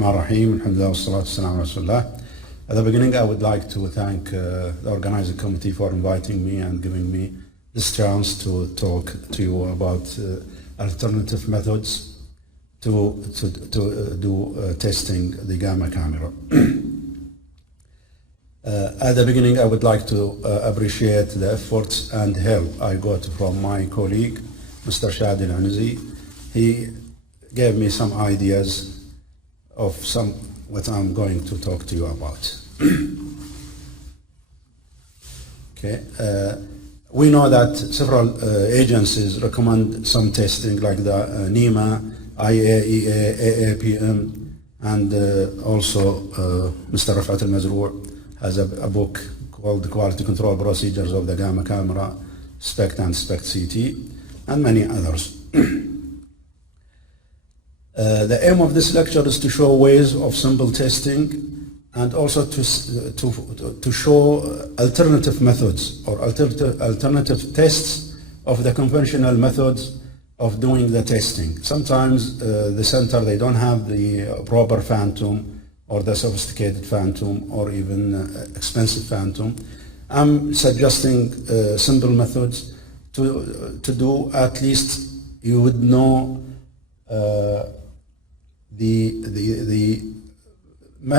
Rahman Rahim. Alhamdulillah, wassalatu wassalamu ala Rasulullah. At the beginning, I would like to thank the organizing committee for inviting me and giving me this chance to talk to you about alternative methods to do testing the gamma camera. At the beginning, I would like to appreciate the efforts and help I got from my colleague, Mr. Shadi Al-Anzi. He gave me some ideas of what I'm going to talk to you about. Okay. We know that several agencies recommend some testing like the NEMA, IAEA, AAPM, and also Mr. Refat Al Mazrou has a book called Quality Control Procedures of the Gamma Camera, SPECT and SPECT CT, and many others. The aim of this lecture is to show ways of simple testing and also to show alternative methods or alternative tests of the conventional methods of doing the testing. Sometimes the center, they don't have the proper phantom or the sophisticated phantom or even expensive phantom. I'm suggesting simple methods to do, at least you would know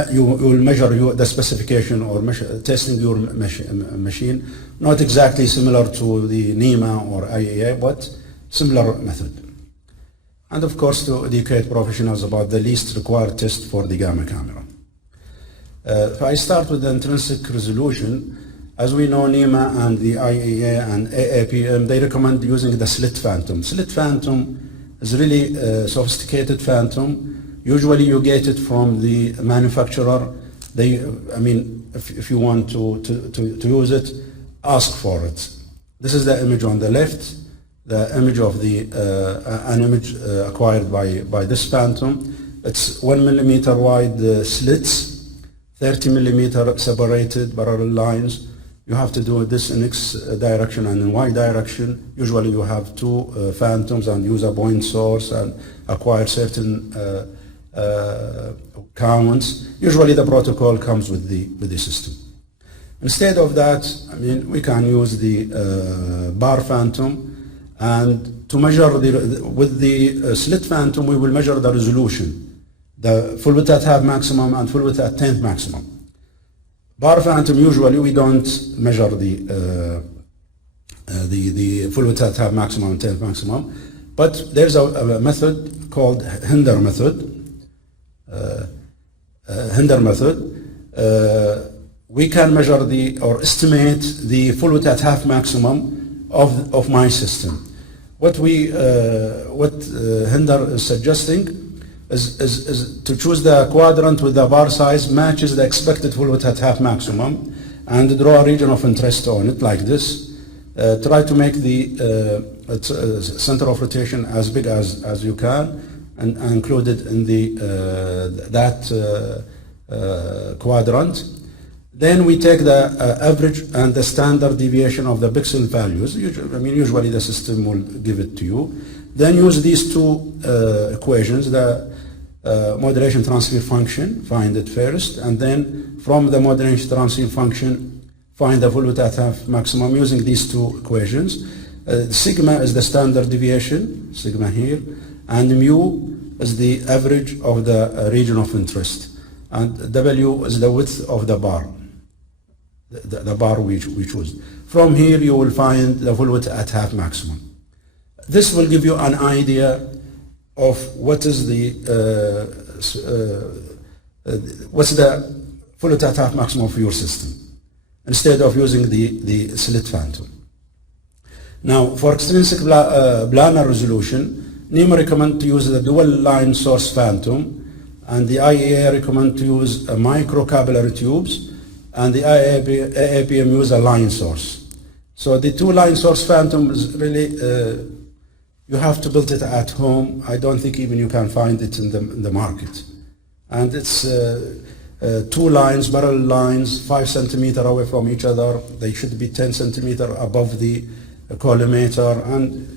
you will measure the specification or testing your machine, not exactly similar to the NEMA or IAEA, but similar method. And of course, to educate professionals about the least required test for the gamma camera. If I start with the intrinsic resolution, as we know, NEMA and the IAEA and AAPM, they recommend using the slit phantom. Slit phantom is really a sophisticated phantom. Usually you get it from the manufacturer. If you want to use it, ask for it. This is the image on the left, the image of an image acquired by this phantom. It's 1 millimeter wide slits, 30 millimeter separated parallel lines. You have to do this in X direction and in Y direction. Usually you have two phantoms and use a point source and acquire certain counts. Usually the protocol comes with the system. Instead of that, we can use the bar phantom, and to measure with the slit phantom, we will measure the resolution, the full width at half maximum and full width at 10th maximum. Bar phantom, usually we don't measure the full width at half maximum and 10th maximum, but there's a method called Hinder method. We can measure or estimate the full width at half maximum of my system. What Hinder is suggesting is to choose the quadrant with the bar size matches the expected full width at half maximum and draw a region of interest on it like this. Try to make the center of rotation as big as you can and include it in that quadrant. Then we take the average and the standard deviation of the pixel values. Usually the system will give it to you. Then use these two equations, the modulation transfer function, find it first, and then from the modulation transfer function, find the full width at half maximum using these two equations. Sigma is the standard deviation, sigma here, and mu is the average of the region of interest, and W is the width of the bar, the bar we choose. From here you will find the full width at half maximum. This will give you an idea of what is what's the full width at half maximum of your system, instead of using the slit phantom. Now, for extrinsic planar resolution, NEMA recommend to use the dual line source phantom, and the IAEA recommend to use micro capillary tubes, and the AAPM use a line source. So the two line source phantom is really, you have to build it at home. I don't think even you can find it in the market. And it's two lines, parallel lines, 5 centimeters away from each other. They should be 10 centimeters above the collimator, and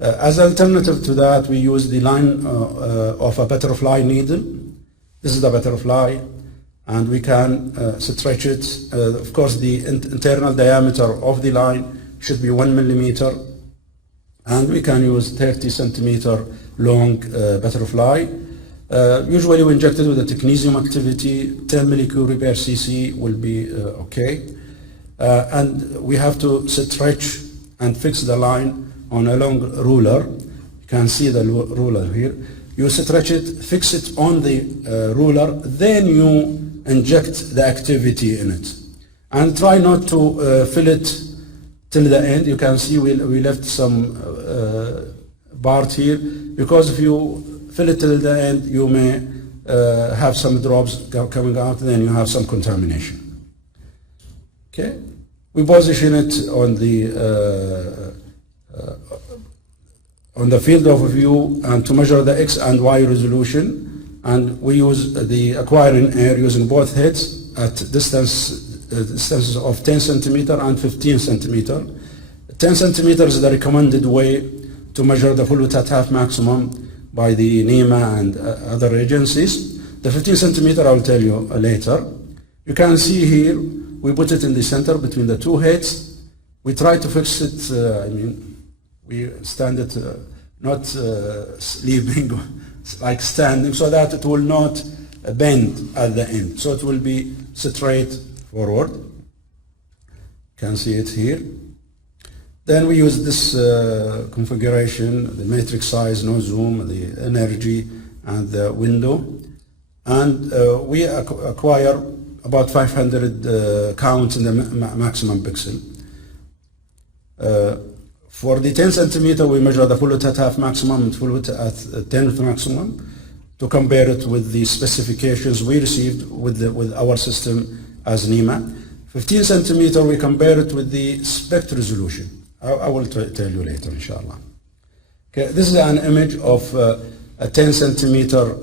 as alternative to that, we use the line of a butterfly needle, This is the butterfly, and we can stretch it. Of course, the internal diameter of the line should be 1 millimeter, and we can use 30 centimeter long butterfly. Usually we inject it with a technetium activity. 10 millicurie per cc will be okay. And we have to stretch and fix the line on a long ruler. You can see the ruler here. You stretch it, fix it on the ruler, then you inject the activity in it. And try not to fill it till the end. You can see we left some part here, because if you fill it till the end, you may have some drops coming out, then you have some contamination. Okay, we position it on the field of view and to measure the X and Y resolution, and we use the acquiring air using both heads at distances of 10 centimeter and 15 centimeter. 10 centimeters is the recommended way to measure the fluid at half maximum by the NEMA and other agencies. The 15 centimeter I will tell you later. You can see here we put it in the center between the two heads. We try to fix it, we stand it, not sleeping, like standing, so that it will not bend at the end. So it will be straight forward. You can see it here. Then we use this configuration, the matrix size, no zoom, the energy, and the window. And we acquire about 500 counts in the maximum pixel. For the 10 centimeter, we measure the full width at half maximum and full width at 10th maximum to compare it with the specifications we received with our system as NEMA. 15 centimeter, we compare it with the SPECT resolution. I will tell you later, inshallah. Okay, this is an image of a 10 centimeter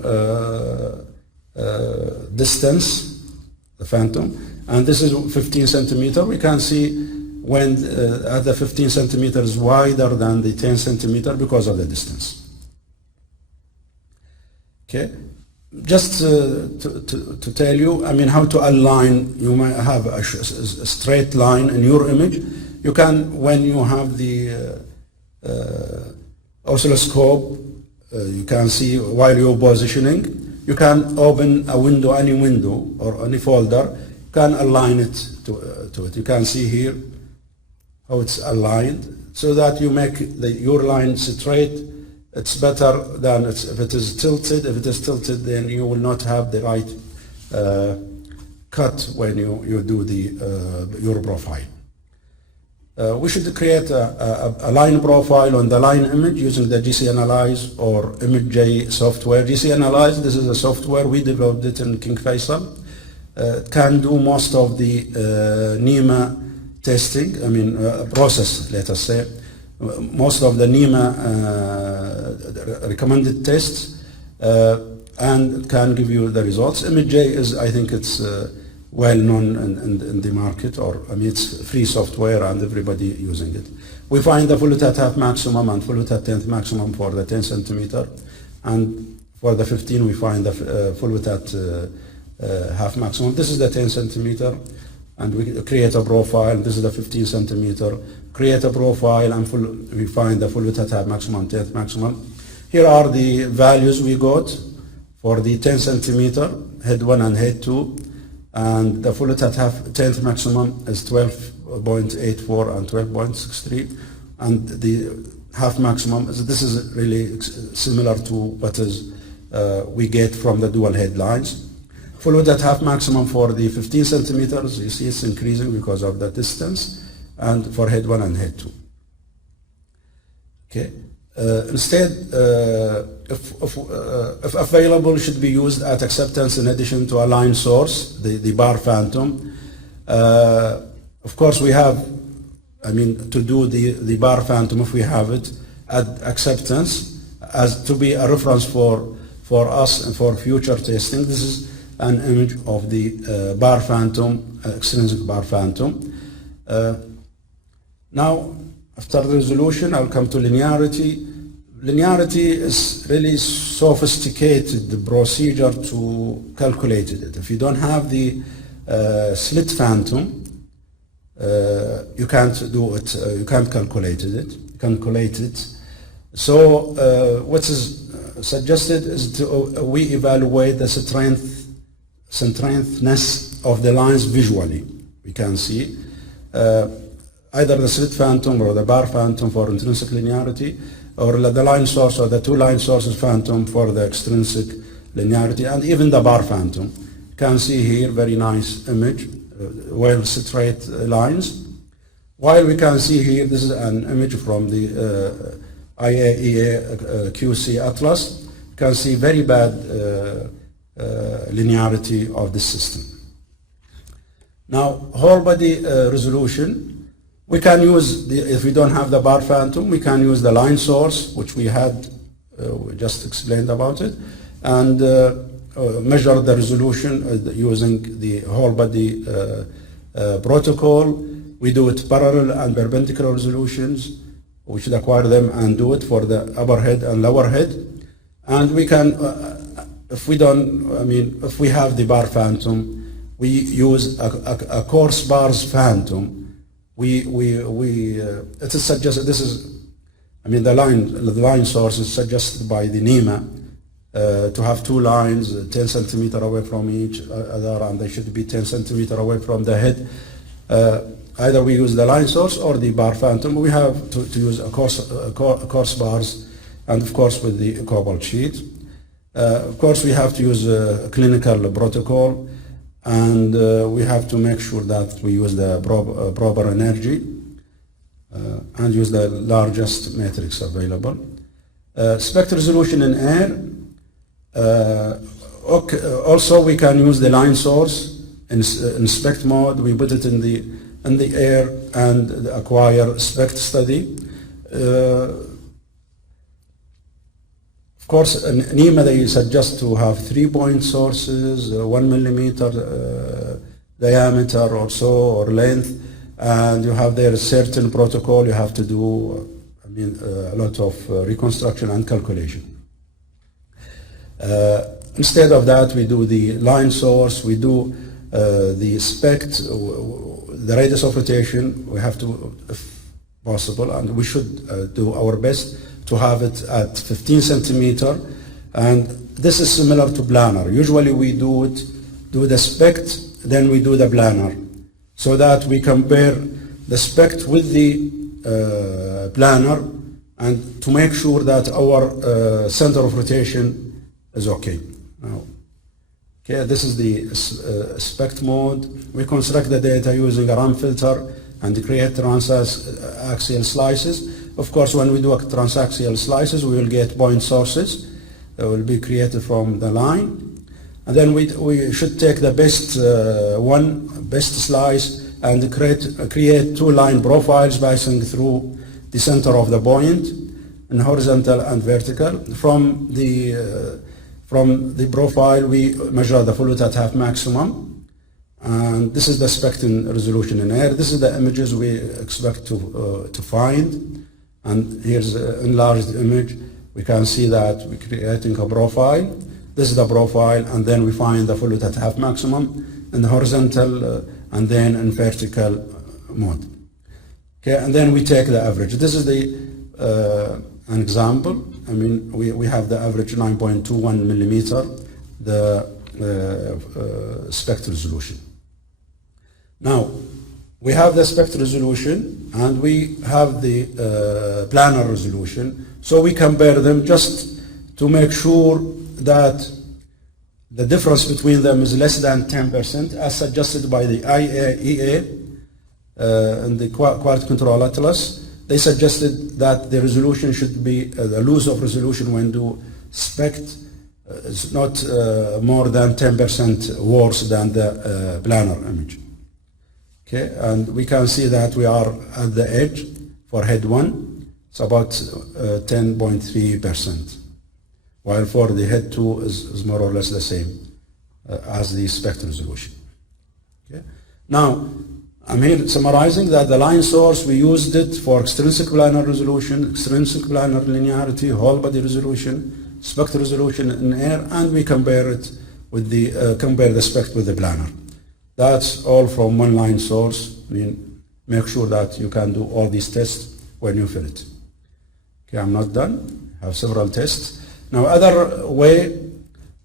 distance, the phantom, and this is 15 centimeter. We can see when the 15 centimeters is wider than the 10 centimeter because of the distance. Okay, just to tell you, how to align. You might have a straight line in your image. You can, when you have the oscilloscope, you can see while you're positioning, you can open a window, any window or any folder, you can align it to it. You can see here how it's aligned, so that you make your line straight. It's better than if it is tilted. If it is tilted, then you will not have the right cut when you do your profile. We should create a line profile on the line image using the GC Analyze or ImageJ software. GC Analyze, this is a software, we developed it in King Faisal. It can do most of the NEMA testing, process, let us say, most of the NEMA recommended tests, and can give you the results. ImageJ is, I think it's well known in the market, or it's free software and everybody using it. We find the full width at half maximum and full width at 10th maximum for the 10 centimeter, and for the 15 we find the full width at half maximum. This is the 10 centimeter, and we create a profile. This is the 15 centimeter. Create a profile, and we find the full width at half maximum, 10th maximum. Here are the values we got for the 10 centimeter, head 1 and head 2. And the full width at 10th maximum is 12.84 and 12.63, and the half maximum this is really similar to what is we get from the dual headlines. Full width at half maximum for the 15 centimeters, you see it's increasing because of the distance, and for head 1 and head 2. Okay. Instead, if available, should be used at acceptance in addition to a line source, the bar phantom. Of course, we have, to do the bar phantom, if we have it, at acceptance, as to be a reference for us and for future testing. This is an image of the bar phantom, extrinsic bar phantom. Now, after the resolution, I'll come to linearity. linearity is really sophisticated procedure to calculate it. If you don't have the slit phantom, you can't do it. You can't calculate it. So what is suggested is we evaluate the strengthness of the lines visually. We can see either the slit phantom or the bar phantom for intrinsic linearity, or the line source or the two line sources phantom for the extrinsic linearity, and even the bar phantom. You can see here very nice image, well straight lines. While we can see here, this is an image from the IAEA QC Atlas. You can see very bad linearity of this system. Now, whole body resolution, we can use, if we don't have the bar phantom, we can use the line source, which we had we just explained about it, and measure the resolution using the whole body protocol. We do it parallel and perpendicular resolutions. We should acquire them and do it for the upper head and lower head. And we can, if we have the bar phantom, we use a coarse bars phantom. It is suggested, this is, the line source is suggested by the NEMA to have two lines 10 centimeter away from each other, and they should be 10 centimeter away from the head. Either we use the line source or the bar phantom. We have to use a coarse bars, and of course with the cobalt sheet. Of course we have to use a clinical protocol, and we have to make sure that we use the proper energy and use the largest matrix available. SPECT resolution in air. Also we can use the line source in SPECT mode. We put it in the air and acquire SPECT study. Of course, in NEMA they suggest to have 3-point sources, 1 millimeter diameter or so, or length, and you have there a certain protocol. You have to do, a lot of reconstruction and calculation. Instead of that, we do the line source. We do the SPECT, the radius of rotation. We have to, if possible, and we should do our best to have it at 15 centimeter, and this is similar to planar. Usually we do the SPECT, then we do the planar, so that we compare the SPECT with the planar, and to make sure that our center of rotation is okay. Now, this is the SPECT mode. We construct the data using a RAM filter and create transaxial slices. Of course, when we do transaxial slices, we will get point sources that will be created from the line. And then we should take the best slice and create two line profiles passing through the center of the point in horizontal and vertical. From the profile, we measure the fluid at half maximum. And this is the SPECT resolution in air. This is the images we expect to find. And here's an enlarged image. We can see that we're creating a profile. This is the profile, and then we find the fluid at half maximum in the horizontal and then in vertical mode. And then we take the average. This is an example. We have the average 9.21 millimeter, the SPECT resolution. Now, we have the SPECT resolution and we have the planar resolution. So we compare them just to make sure that the difference between them is less than 10%, as suggested by the IAEA and the Quality Control Atlas. They suggested that the resolution should be, the loss of resolution when do SPECT is not more than 10% worse than the planar image. And we can see that we are at the edge for head 1, it's about 10.3%, while for the head 2 is more or less the same as the SPECT resolution. Now, I'm here summarizing that the line source, we used it for extrinsic planar resolution, extrinsic planar linearity, whole body resolution, SPECT resolution in air, and we compare it with the compare the SPECT with the planar. That's all from one line source. I mean, make sure that you can do all these tests when you fill it. Okay, I'm not done. I have several tests. Now, other way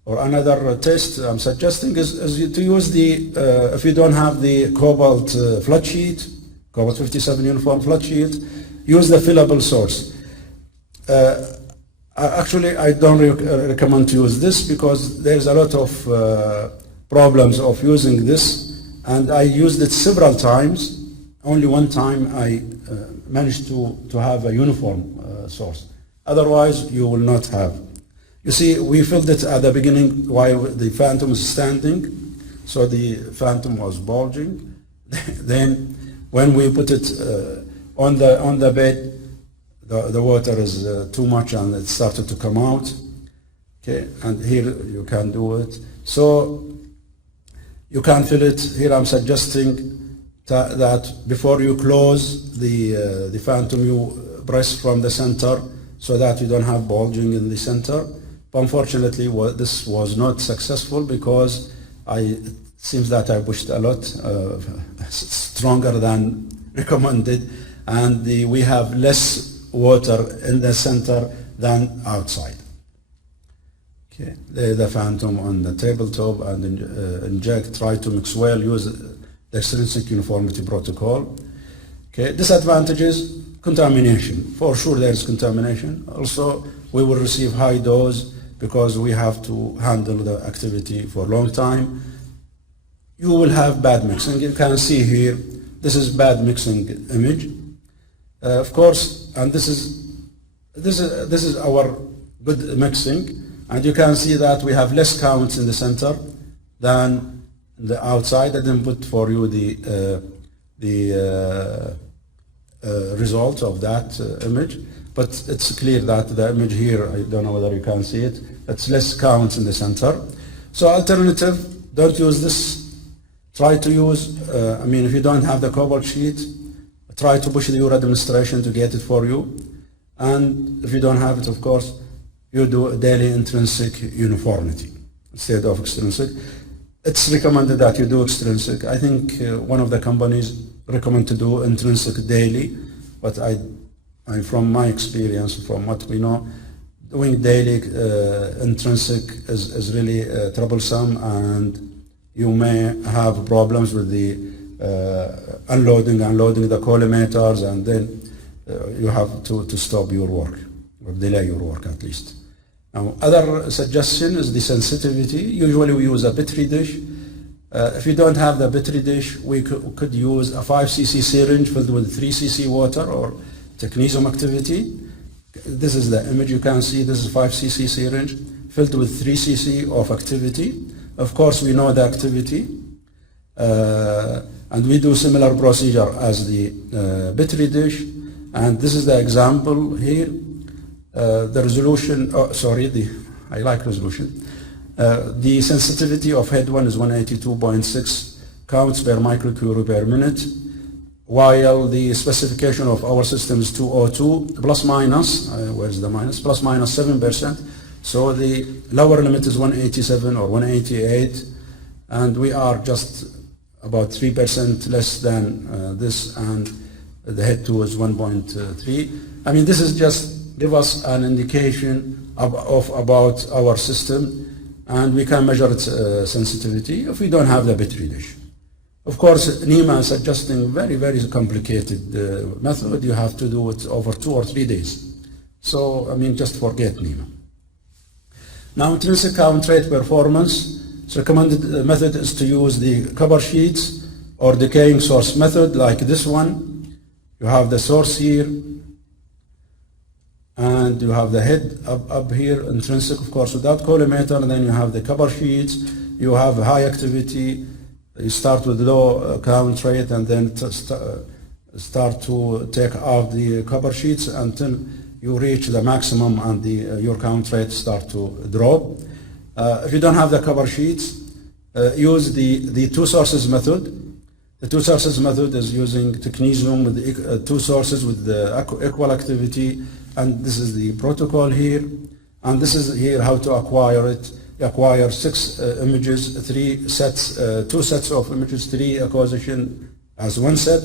or another test I'm suggesting is to use the, if you don't have the Cobalt flood sheet, Cobalt 57 uniform flood sheet, use the fillable source. Actually, I don't recommend to use this because there's a lot of problems of using this, and I used it several times. Only one time I managed to have a uniform source. Otherwise, you will not have. You see, we filled it at the beginning while the phantom is standing, so the phantom was bulging. Then, when we put it on the bed, the water is too much and it started to come out. Okay, and here you can do it. So you can fill it. Here I'm suggesting that before you close the phantom, you press from the center so that you don't have bulging in the center. But unfortunately, this was not successful because it seems that I pushed a lot stronger than recommended, and we have less water in the center than outside. Okay, the phantom on the tabletop and inject, try to mix well, use the Extrinsic Uniformity protocol. Okay, disadvantages, contamination. For sure there is contamination. Also, we will receive high dose because we have to handle the activity for a long time. You will have bad mixing. You can see here, this is bad mixing image. Of course, and this is our good mixing, and you can see that we have less counts in the center than the outside. I didn't put for you the result of that image, but it's clear that the image here, I don't know whether you can see it, it's less counts in the center. So alternative, don't use this. Try to use, I mean, if you don't have the Cobalt sheet, try to push your administration to get it for you. And if you don't have it, of course, you do daily intrinsic uniformity instead of extrinsic. It's recommended that you do extrinsic. I think one of the companies recommend to do intrinsic daily, but I from my experience, from what we know, doing daily intrinsic is really troublesome, and you may have problems with the unloading the collimators, and then you have to stop your work or delay your work at least. Now, other suggestion is the sensitivity. Usually we use a Petri dish. If you don't have the Petri dish, we could use a 5 cc syringe filled with 3 cc water or technetium activity. This is the image you can see. This is 5 cc syringe filled with 3 cc of activity. Of course, we know the activity, and we do similar procedure as the Petri dish. And this is the example here. The resolution, I like resolution. The sensitivity of head 1 is 182.6 counts per microcurie per minute, while the specification of our system is 202 plus minus, where's the minus, plus minus 7%. So the lower limit is 187 or 188, and we are just about 3% less than this, and the head 2 is 1.3. I mean, this is just give us an indication about our system, and we can measure its sensitivity if we don't have the Petri dish. Of course, NEMA is suggesting very, very complicated method. You have to do it over 2 or 3 days. So, I mean, just forget NEMA. Now, intrinsic count rate performance. The recommended method is to use the cover sheets or decaying source method like this one. You have the source here, and you have the head up here, intrinsic, of course, without collimator, and then you have the cover sheets. You have high activity. You start with low count rate, and then start to take out the cover sheets until you reach the maximum, and your count rate start to drop. If you don't have the cover sheets, use the two sources method. The two sources method is using technetium with the, two sources with the equal activity, and this is the protocol here, and this is here how to acquire it. You acquire 6 images, 3 sets, 2 sets of images, 3 acquisition as one set,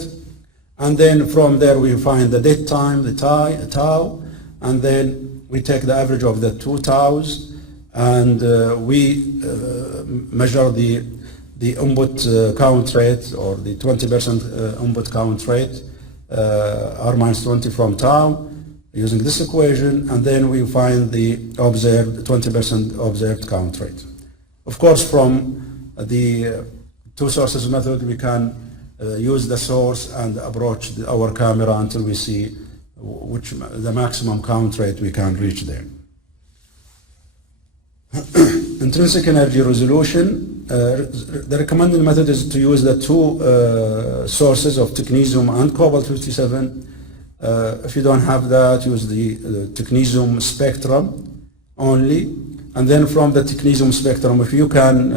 and then from there we find the date time, the tau, and then we take the average of the 2 taus, and we measure the input count rate, or the 20% input count rate, R minus 20 from tau, using this equation, and then we find the observed 20% observed count rate. Of course, from the two sources method, we can use the source and approach our camera until we see which the maximum count rate we can reach there. Intrinsic energy resolution. The recommended method is to use the two sources of technetium and cobalt 57. If you don't have that, use the technetium spectrum only. And then from the technetium spectrum, if you can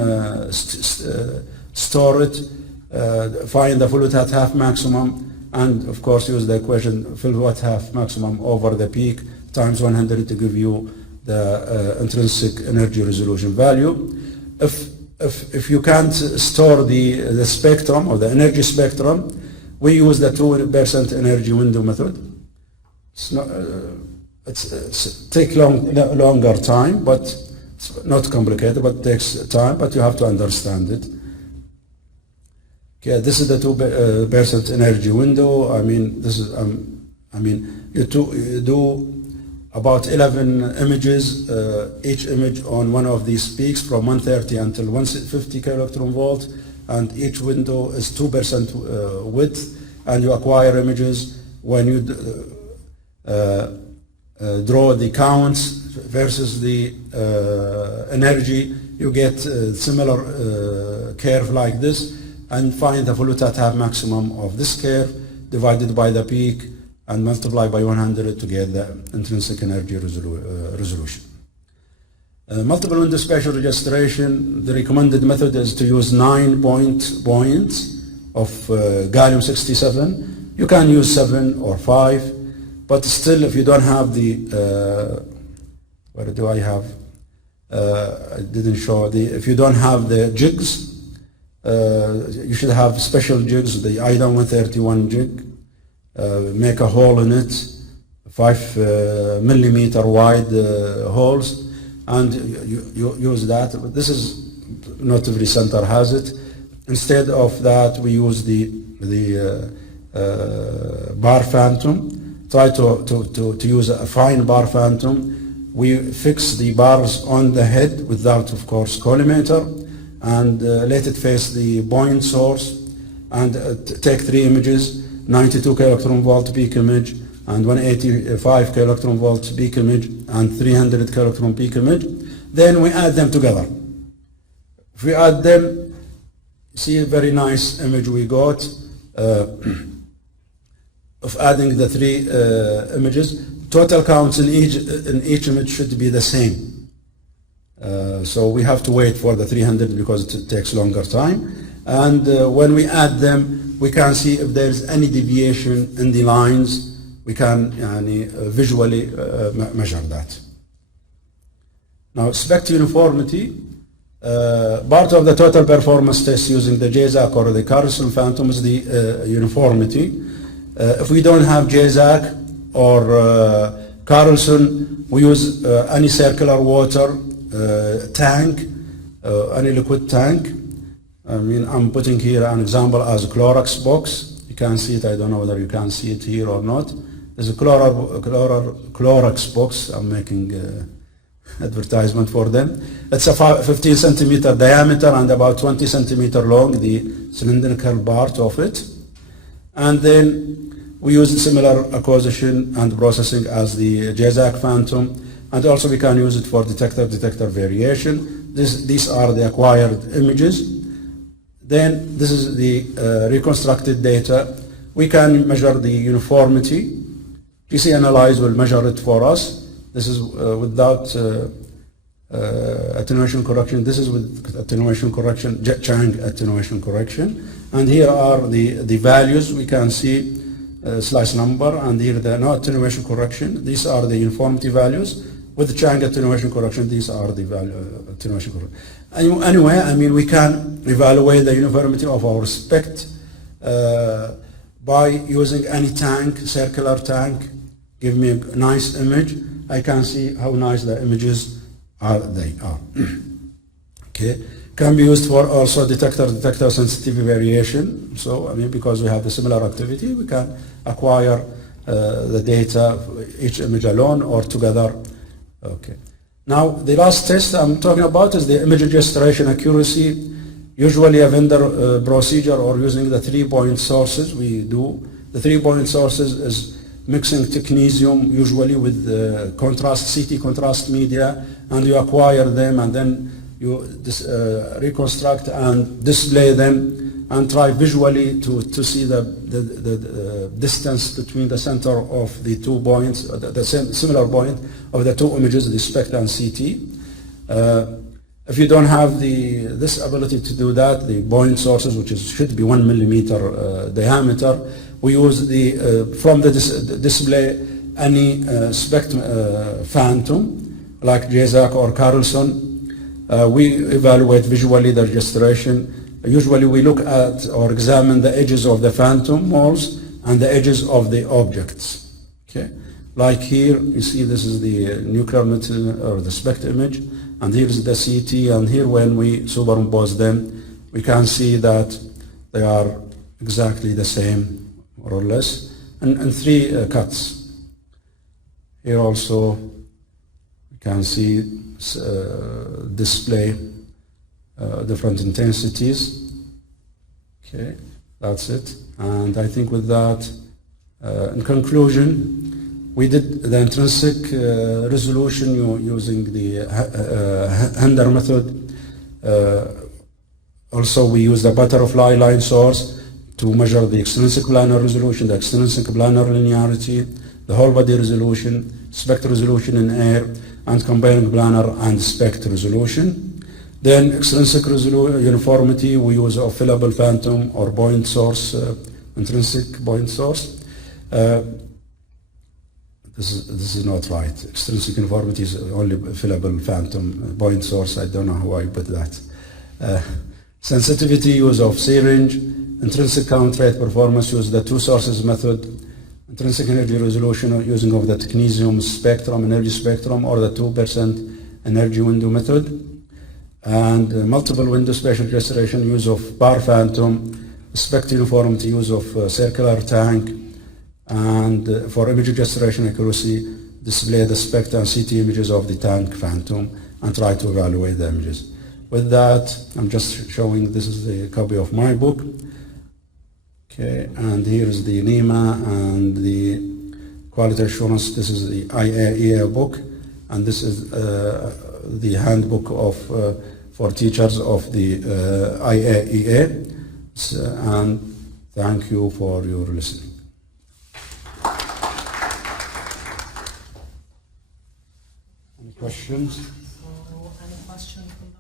store it, find the full at half maximum, and of course use the equation full at half maximum over the peak times 100 to give you the intrinsic energy resolution value. If you can't store the spectrum or the energy spectrum, we use the 2% energy window method. It's not, it's take longer time, but it's not complicated, but it takes time, but you have to understand it. Okay, this is the 2% energy window. I mean, this is, you do about 11 images, each image on one of these peaks from 130 until 150 kiloelectron volt, and each window is 2% width, and you acquire images. When you draw the counts versus the energy, you get a similar curve like this, and find the volute at half maximum of this curve divided by the peak and multiply by 100 to get the intrinsic energy resolution. Multiple window spatial registration, the recommended method is to use 9 points of gallium-67. You can use 7 or 5, but still if you don't have the, where do I have? I didn't show if you don't have the jigs, you should have special jigs, the IDA 131 jig. Make a hole in it, 5 millimeter wide holes, and you use that. This is not every center has it. Instead of that, we use the bar phantom. Try to use a fine bar phantom. We fix the bars on the head without, of course, collimator, and let it face the point source, and take 3 images. 92 kiloelectron volt peak image, and 185 kiloelectron volt peak image, and 300 kiloelectron peak image. Then we add them together. If we add them, see a very nice image we got of adding the 3 images. Total counts in each image should be the same. So we have to wait for the 300 because it takes longer time. And when we add them, we can see if there is any deviation in the lines. We can visually measure that. Now, SPECT uniformity, part of the total performance test using the JZAC or the Carlson phantom is the uniformity. If we don't have JZAC or Carlson, we use any circular water tank, any liquid tank. I mean, I'm putting here an example as a Clorox box. You can see it. I don't know whether you can see it here or not. There's a Clorox box. I'm making advertisement for them. It's a 15 centimeter diameter and about 20 centimeter long, the cylindrical part of it. And then we use similar acquisition and processing as the JZAC phantom. And also we can use it for detector variation. These are the acquired images. Then this is the reconstructed data. We can measure the uniformity. GC Analyze will measure it for us. This is without attenuation correction. This is with attenuation correction, Chang attenuation correction. And here are the values. We can see slice number, and here the no attenuation correction. These are the uniformity values. With the Chang attenuation correction, these are the value attenuation correction. Anyway, I mean, we can evaluate the uniformity of our SPECT by using any tank, circular tank. Give me a nice image. I can see how nice the images are. Okay, can be used for also detector sensitivity variation. So I mean, because we have the similar activity, we can acquire the data, each image alone or together. Okay. Now the last test I'm talking about is the image registration accuracy. Usually a vendor procedure or using the 3-point sources. We do the 3-point sources is mixing technetium usually with contrast, CT contrast media, and you acquire them, and then you reconstruct and display them and try visually to see the distance between the center of the 2 points, the similar point of the 2 images, the SPECT and CT. If you don't have this ability to do that, the point sources, which should be 1 millimeter diameter, we use from the display any SPECT phantom like JZAC or Carlson. We evaluate visually the registration. Usually we look at or examine the edges of the phantom moles and the edges of the objects. Okay, like here you see this is the nuclear metal or the SPECT image, and here is the CT, and here when we superimpose them we can see that they are exactly the same, more or less, and 3 cuts. Here also we can see display different intensities. Okay, that's it. And I think with that, in conclusion, we did the intrinsic resolution using the Hender method. Also, we use the butterfly line source to measure the extrinsic planar resolution, the extrinsic planar linearity, the whole body resolution, SPECT resolution in air, and comparing planar and SPECT resolution. Then extrinsic uniformity, we use a fillable phantom or point source, intrinsic point source. This is not right. Extrinsic uniformity is only fillable phantom point source. I don't know how I put that. Sensitivity, use of syringe. Intrinsic count rate performance, use the 2 sources method. Intrinsic energy resolution, using of the technetium spectrum, energy spectrum, or the 2% energy window method. And multiple window spatial registration, use of bar phantom. SPECT uniformity, use of circular tank. And for image registration accuracy, display the SPECT and CT images of the tank phantom and try to evaluate the images. With that, I'm just showing, this is the copy of my book. Okay, and here is the NEMA and the quality assurance. This is the IAEA book, and this is the handbook of for teachers of the IAEA. And thank you for your listening. Any questions? So, any questions from the